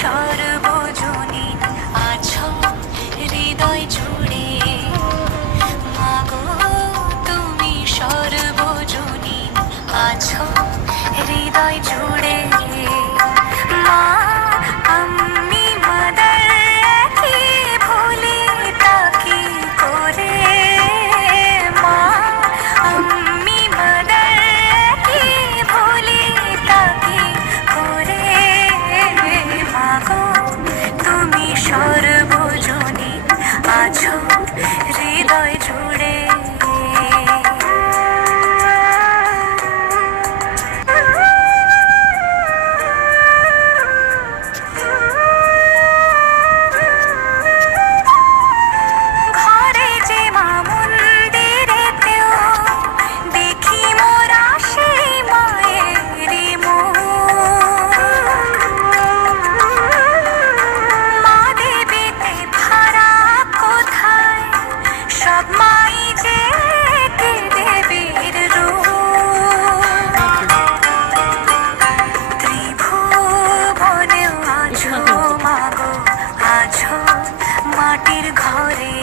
সর্বজনীন আছো হৃদয় জুড়ে, মাগো তুমি সর্বজনীন আছো হৃদয় জুড়ে। মা আমি মাদার কি ভুলি তাকি করে, মা আমি মাদার কি ভুলি তাকি করে। মাগো তুমি সর্বজনীন আছো হৃদয় জুড়ে। ঘরে যে মা মন্দিরেতেও দেখি মোরা সেই মায়েরই মুখ। মা দেবীতে ভাড়া কোথায়, সব মাই যে একে দেবীর রূপ। ত্রিভুবনেও আছো মাগো, আছো মাটির ঘরে।